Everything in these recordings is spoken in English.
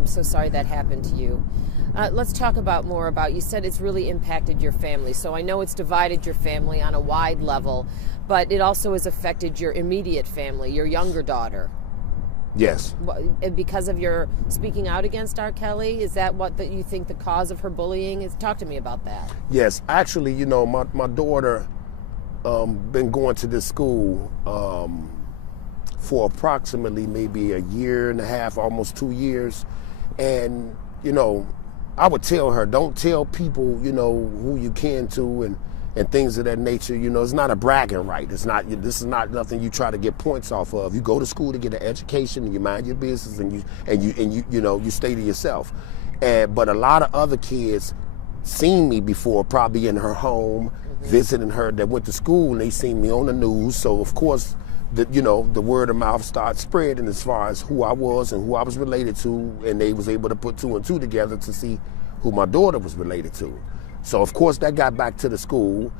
I'm so sorry that happened to you. Let's talk more about, you said it's really impacted your family. So I know it's divided your family on a wide level, but it also has affected your immediate family, your younger daughter. Yes. Because of your speaking out against R. Kelly? Is that that you think the cause of her bullying is? Talk to me about that. Yes. Actually, my daughter been going to this school for approximately maybe a year and a half, almost 2 years. And, I would tell her, don't tell people, who you can to and things of that nature. It's not a bragging right. This is not nothing you try to get points off of. You go to school to get an education and you mind your business and you stay to yourself. But a lot of other kids seen me before, probably in her home, visiting her, that went to school, and they seen me on the news. So of course, the word of mouth started spreading as far as who I was and who I was related to, and they was able to put 2 and 2 together to see who my daughter was related to. So of course that got back to the school.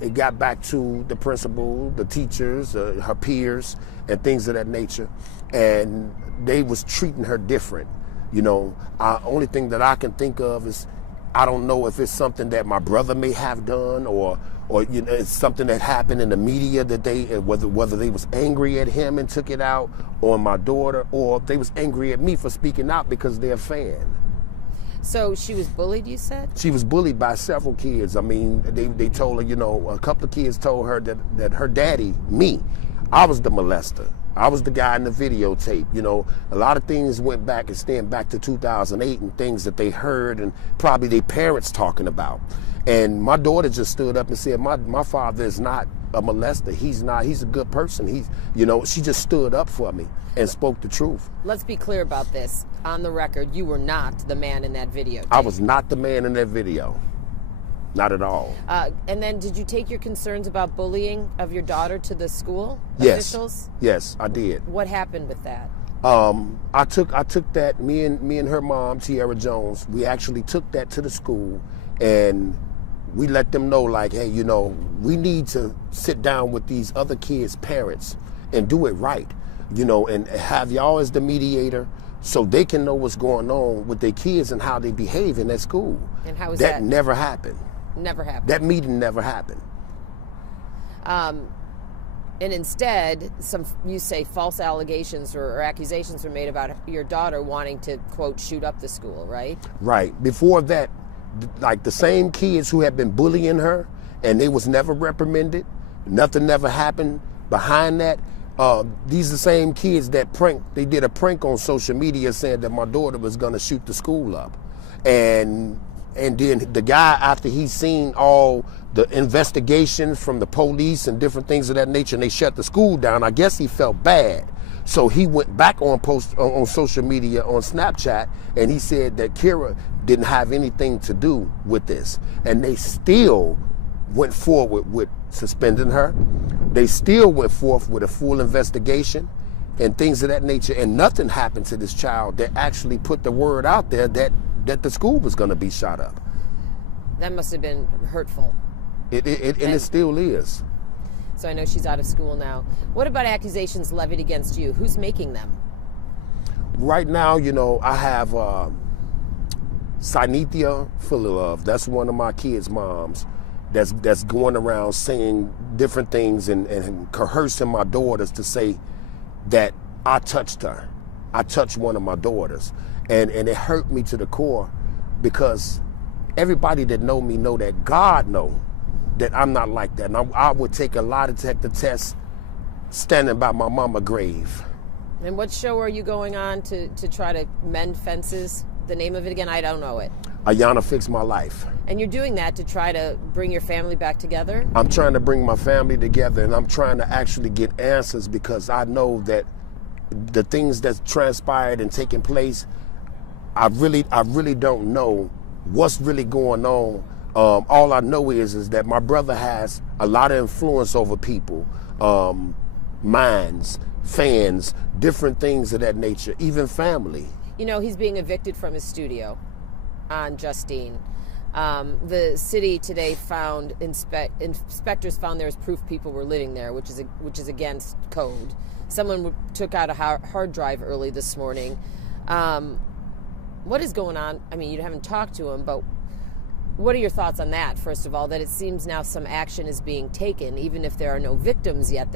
It got back to the principal, the teachers, her peers, and things of that nature. And they was treating her different. Only thing that I can think of is, I don't know if it's something that my brother may have done, or it's something that happened in the media that whether they was angry at him and took it out on my daughter, or they was angry at me for speaking out because they're a fan. So she was bullied, you said? She was bullied by several kids. I mean, they told her, a couple of kids told her that her daddy, me, I was the molester. I was the guy in the videotape. A lot of things went back and stand back to 2008 and things that they heard and probably their parents talking about. And my daughter just stood up and said, my father is not a molester. He's not. He's a good person. She just stood up for me and spoke the truth. Let's be clear about this. On the record, you were not the man in that video. I was not the man in that video. Not at all. And then did you take your concerns about bullying of your daughter to the school officials? Yes, I did. What happened with that? I took that, me and her mom, Tierra Jones, we actually took that to the school, and we let them know, like, hey, we need to sit down with these other kids' parents and do it right, and have y'all as the mediator so they can know what's going on with their kids and how they behave in that school. And how was that? That never happened. Never happened. That meeting never happened. And instead, you say false allegations or accusations were made about your daughter wanting to, quote, shoot up the school, right? Right. Before that, like the same kids who had been bullying her and they was never reprimanded, nothing never happened behind that. These are the same kids that they did a prank on social media saying that my daughter was going to shoot the school up. And then the guy, after he's seen all the investigations from the police and different things of that nature, and they shut the school down, I guess he felt bad. So he went back on social media, on Snapchat, and he said that Kira didn't have anything to do with this. And they still went forward with suspending her. They still went forth with a full investigation and things of that nature, and nothing happened to this child that actually put the word out there that the school was going to be shot up. That must have been hurtful. And it still is. So I know she's out of school now. What about accusations levied against you? Who's making them? Right now, I have Sinithia Fullilove. That's one of my kids' moms that's going around saying different things and coercing my daughters to say that I touched her. I touched one of my daughters. And it hurt me to the core, because everybody that know me know that God know that I'm not like that. And I would take a lie detector test standing by my mama's grave. And what show are you going on to try to mend fences? The name of it again, I don't know it. Ayana Fix My Life. And you're doing that to try to bring your family back together? I'm trying to bring my family together, and I'm trying to actually get answers, because I know that the things that's transpired and taken place, I really don't know what's really going on. All I know is that my brother has a lot of influence over people, minds, fans, different things of that nature, even family. He's being evicted from his studio on Justine. The city today found, inspectors found there was proof people were living there, which is against code. Someone took out a hard drive early this morning. What is going on? I mean, you haven't talked to him, but what are your thoughts on that, first of all, that it seems now some action is being taken, even if there are no victims yet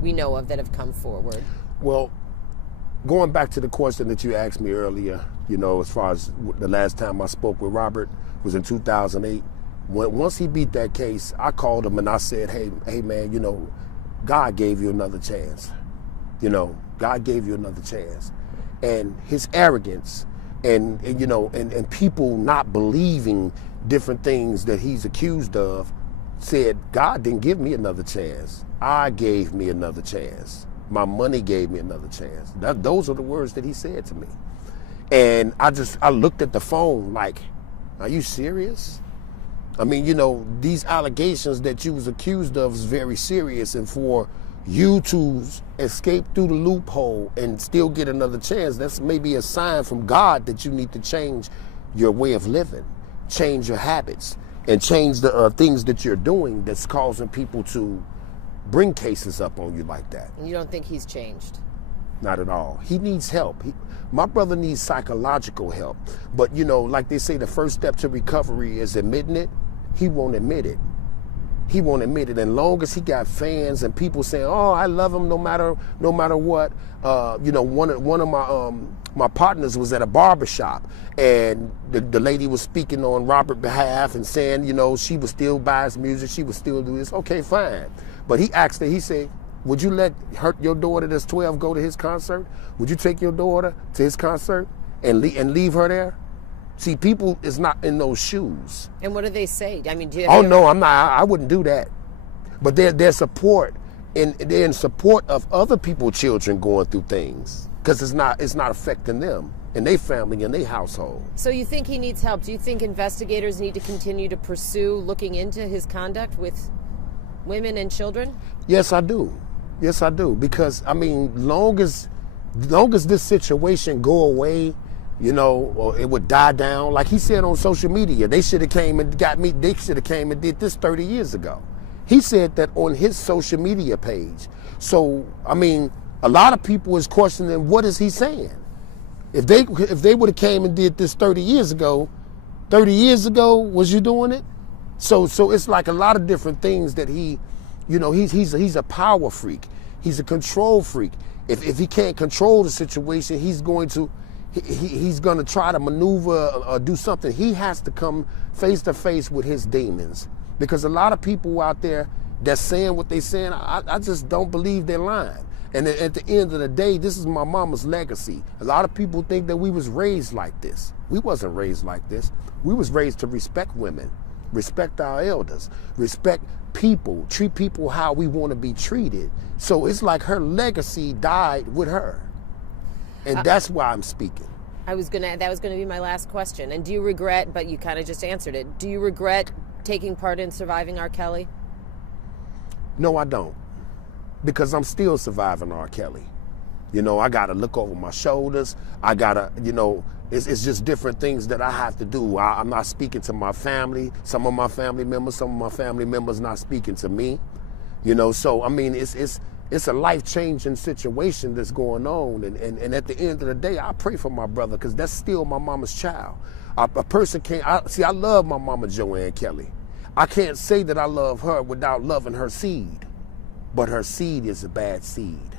we know of that have come forward? Well, going back to the question that you asked me earlier, as far as the last time I spoke with Robert was in 2008. Once he beat that case, I called him and I said, hey man, God gave you another chance. God gave you another chance. And his arrogance and people not believing different things that he's accused of, said, God didn't give me another chance. I gave me another chance. My money gave me another chance. Those are the words that he said to me. And I looked at the phone like, are you serious? I mean, these allegations that you was accused of is very serious, and for you to escape through the loophole and still get another chance, that's maybe a sign from God that you need to change your way of living, change your habits, and change the things that you're doing that's causing people to bring cases up on you like that. And you don't think he's changed? Not at all. He needs help. My brother needs psychological help. But, like they say, the first step to recovery is admitting it. He won't admit it. He won't admit it. And long as he got fans and people saying, "Oh, I love him no matter what." One of my partners was at a barbershop, and the lady was speaking on Robert's behalf and saying, she would still buy his music, she would still do this. Okay, fine. But he asked her, he said, would you let your daughter that's 12 go to his concert? Would you take your daughter to his concert and leave her there? See, people is not in those shoes. And what do they say? I mean, no, I'm not. I wouldn't do that. But they're they're in support of other people's children going through things, because it's not affecting them and their family and their household. So you think he needs help? Do you think investigators need to continue to pursue looking into his conduct with women and children? Yes, I do. Yes, I do. Because long as this situation go away, or it would die down. Like he said on social media, they should have came and got me. They should have came and did this 30 years ago. He said that on his social media page. So, a lot of people is questioning, what is he saying? If they would have came and did this 30 years ago, was you doing it? So it's like a lot of different things that he's a power freak. He's a control freak. If he can't control the situation, he's going to try to maneuver or do something. He has to come face to face with his demons, because a lot of people out there that's saying what they're saying, I just don't believe they're lying. And at the end of the day, this is my mama's legacy. A lot of people think that we was raised like this. We wasn't raised like this. We was raised to respect women, respect our elders, respect people, treat people how we want to be treated. So it's like her legacy died with her. And that's why I'm speaking. That was going to be my last question. And do you regret, but you kind of just answered it, do you regret taking part in surviving R. Kelly? No, I don't. Because I'm still surviving R. Kelly. I got to look over my shoulders. I got to, it's just different things that I have to do. I'm not speaking to my family. Some of my family members not speaking to me. So, it's a life-changing situation that's going on. And at the end of the day, I pray for my brother, because that's still my mama's child. A person can't, I love my mama, Joanne Kelly. I can't say that I love her without loving her seed. But her seed is a bad seed.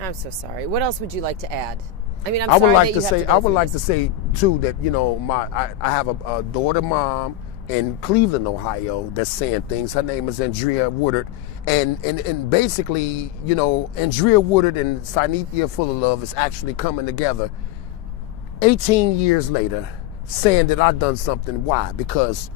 I'm so sorry. What else would you like to add? I would like to say too that I have a daughter mom in Cleveland, Ohio, that's saying things. Her name is Andrea Woodard, and basically, Andrea Woodard and Sinethia Full of Love is actually coming together 18 years later, saying that I've done something. Why? Because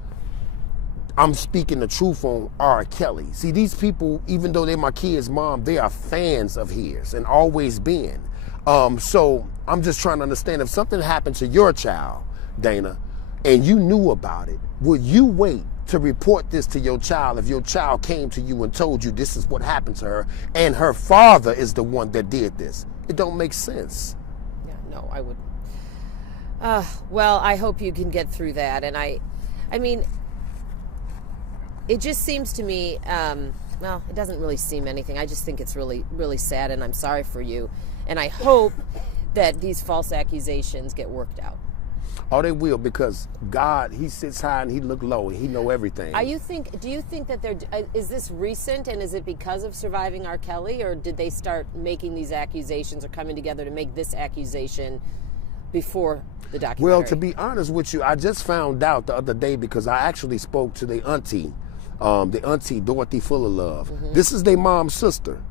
I'm speaking the truth on R. Kelly. See, these people, even though they're my kid's mom, they are fans of his and always been. So I'm just trying to understand, if something happened to your child, Dana, and you knew about it, would you wait to report this to your child if your child came to you and told you this is what happened to her and her father is the one that did this? It don't make sense. Yeah, no, I wouldn't. Well, I hope you can get through that. And I mean, it just seems to me, well, it doesn't really seem anything. I just think it's really, really sad, and I'm sorry for you. And I hope that these false accusations get worked out? Oh, they will, because God, he sits high and he look low and he know everything. Do you think that is this recent, and is it because of surviving R. Kelly, or did they start making these accusations or coming together to make this accusation before the documentary? Well, to be honest with you, I just found out the other day because I actually spoke to the auntie Dorothy Full of Love. Mm-hmm. This is their mom's sister.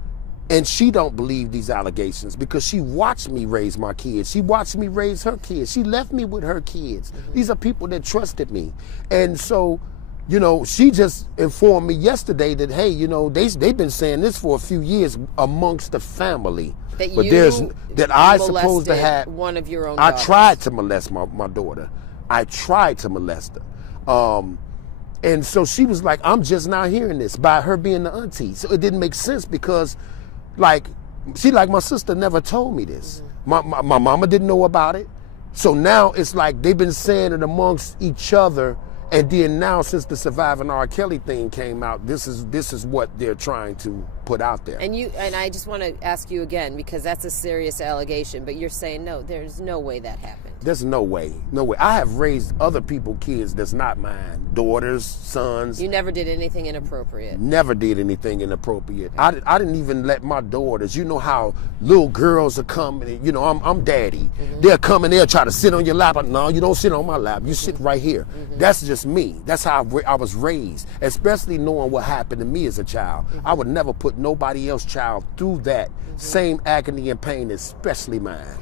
And she don't believe these allegations because she watched me raise my kids. She watched me raise her kids. She left me with her kids. Mm-hmm. These are people that trusted me. And so, you know, she just informed me yesterday that, hey, you know, they've been saying this for a few years amongst the family. That I supposed to have one of your own daughters. I tried to molest my daughter. I tried to molest her. And so she was like, I'm just now hearing this by her being the auntie. So it didn't make sense because, like my sister never told me this. Mm-hmm. My mama didn't know about it. So now it's like they've been saying it amongst each other, and then now since the Surviving R. Kelly thing came out, this is what they're trying to put out there. And I just want to ask you again, because that's a serious allegation, but you're saying no, there's no way that happened. There's no way. I have raised other people's kids that's not mine. Daughters, sons. You never did anything inappropriate. Never did anything inappropriate. Okay. I didn't even let my daughters, you know how little girls are coming, you know, I'm daddy. Mm-hmm. They'll come and they'll try to sit on your lap. No, you don't sit on my lap. You sit right here. Mm-hmm. That's just me. That's how I was raised, especially knowing what happened to me as a child. Mm-hmm. I would never put nobody else's child through that same agony and pain, especially mine.